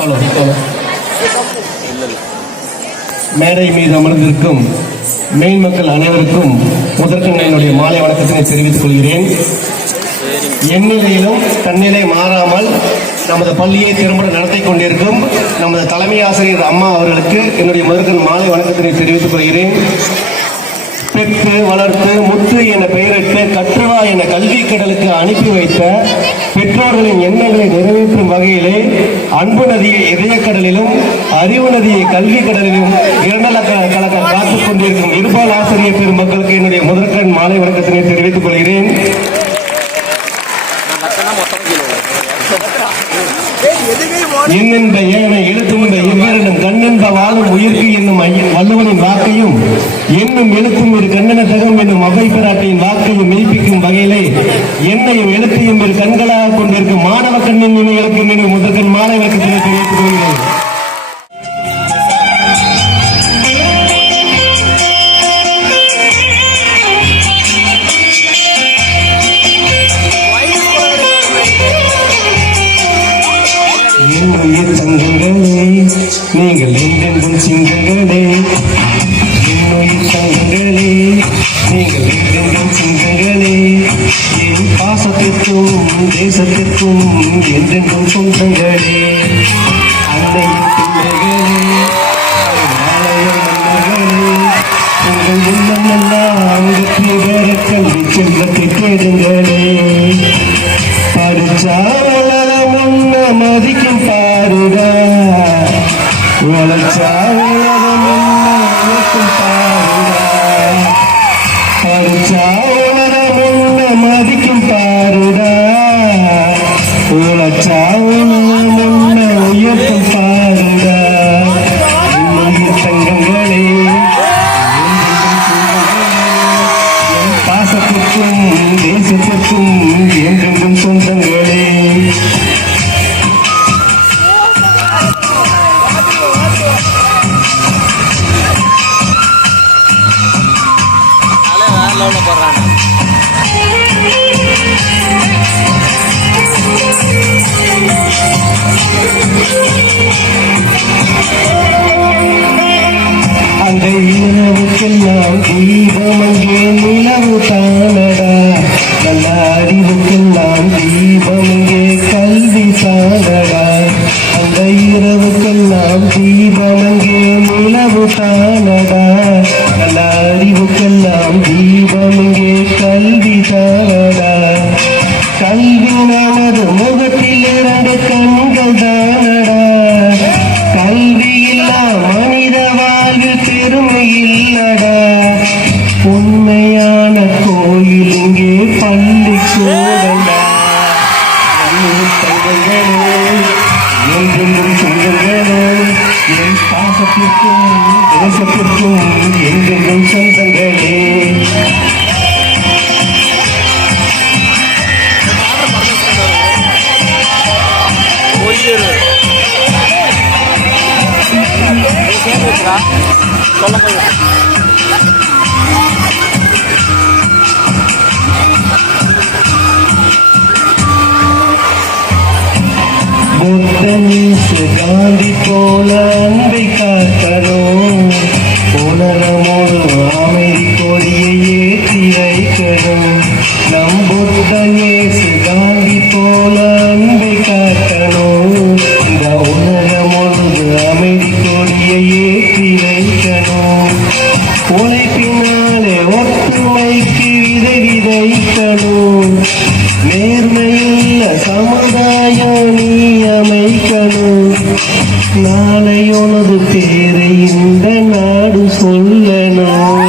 Hello மேடை மீது அமர்ந்திருக்கும் மெயின் மக்கள் அனைவருக்கும் முதற்கண் என்னுடைய மாலை வணக்கத்தினை தெரிவித்துக் கொள்கிறேன். எந்நிலையிலும் தன்னிலை மாறாமல் நமது பள்ளியை திறம்பட நடத்தி கொண்டிருக்கும் நமது தலைமை ஆசிரியர் அம்மா அவர்களுக்கு என்னுடைய முதற்கண் மாலை வணக்கத்தினை தெரிவித்துக் கொள்கிறேன். பெற்று வளர்த்து முத்து என பெயரிட்டு கற்றுவா என கல்வி கடலுக்கு அனுப்பி வைத்த பெற்றோர்களின் எண்ணங்களை நிறைவேற்றும் வகையிலே அன்பு நதியை இதயக்கடலிலும் அறிவு நதியை கல்வி கடலிலும் இரண்டல கலக்க காத்துக் கொண்டிருக்கும் இருபால் ஆசிரியர் பெருமக்களுக்கு என்னுடைய முதற்கண் மாலை வணக்கத்தினை தெரிவித்துக் கொள்கிறேன். இன்னென்ப ஏனை எழுத்துண்ட இவ்விரண்டும் கண்ணென்ப வாழும் உயிர்க்கு என்னும் வள்ளுவனின் வாக்கையும் என்னும் எழுத்தும் இரு கண்ணன தகம் என்னும் அவை பிராட்டியின் வாக்கையும் மெய்ப்பிக்கும் வகையிலே என்னையும் எழுத்தையும் இரு கண்களாக கொண்டிருக்கும் மாணவ கண்ணின் நினைவுகளுக்கு என்னுடைய முதற்கண் மாலை வணக்கத்தினை தெரிவித்துக் கொள்கிறேன். என்னுயிர் தங்கங்களே நீங்கள் என்றென்றும் சிங்கங்களே, என்னுயிர் தங்கங்களே நீங்கள் என்றென்றும் சிங்கங்களே, என் பாசத்திற்கும் தேசத்திற்கும் என்றென்றும் சொந்தங்களே, அன்னையின் பிள்ளைகளே உங்கள் உள்ளமெல்லாம் வெற்றி பெற கல்வி செல்வத்தை தேடுங்களே. படிச்சா மதிக்கும் பாருடா, உழைச்சா உலகம் பாருடா, படிச்சா உலகம் மதிக்கும் பாருடா, உழைச்சா உலகம் உயர்த்தும் பாருடா. என்னுயிர் தங்கங்களே என் பாசத்திற்கும் தேசத்திற்கும் என்றென்றும் சொந்தங்களே. அந்த இரவுக்கெல்லாம் தீபம் அங்கே நிலவு தானடா, நல்ல அறிவுக்கெல்லாம் தீபம் அங்கே கல்வி தானடா. அந்த இரவுக்கெல்லாம் தீபம் அங்கே நிலவு தானடா, நல்ல அறிவுக்கெல்லாம் தீபம் அங்கே கல்வி தானடா. கல்வி நமது முகத்தில் இரண்டு கண்கள் தானடா, கல்வி இல்லா மனித வாழ்வில் பெருமை இல்லடா. உண்மையான கோயில் இங்கே பள்ளி கூடடா. தங்கங்களே என்றென்றும் சொந்தங்களே, என் பாசத்திற்கும் தேசத்திற்கும் என்றென்றும் சொந்தங்களே. புத்தனேசு காந்தி போல அன்பை காக்கணும், உலகமோடு அமைதி கொடியை ஏற்றி வைக்கணும். நம் புத்தனேசு காந்தி போல அன்பை காக்கணும், இந்த உலகமோடு அமைதி கொடியை ஏற்றி வைக்கணும். உழைப்பினாலே ஒற்றுமைக்கு விதை விதைக்கணும், நேர்மையுள்ள சமுதாயம் நீ அமைக்கணும். நாளையொனது பேரை இந்த நாடு சொல்லணும்.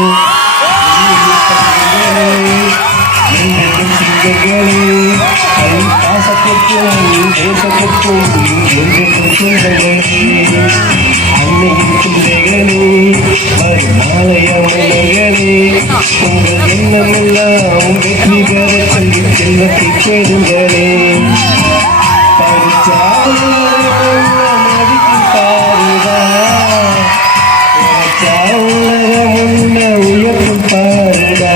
பாசத்திற்கும் தேசத்திற்கும் என்றென்றும் சொந்தங்களே. அன்னையின் பிள்ளைகளே நாளைய மலைகளே, உங்கள் எண்ணமெல்லாம் வெற்றி பெற சொல்லி செல்வத்தை தேடுங்களே. படிச்சா மதிக்கும் பாருடா, உழைச்சா உலகம் உன்ன உயர்த்தும் பாருடா,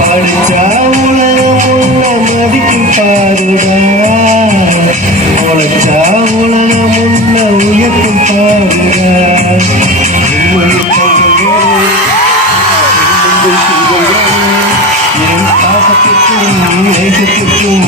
படிச்சா உலகம் உன்ன மதிக்கும் பாருடா, உழைச்சா உலகம் என் பாசத்திற்கும் நேசத்திற்கும்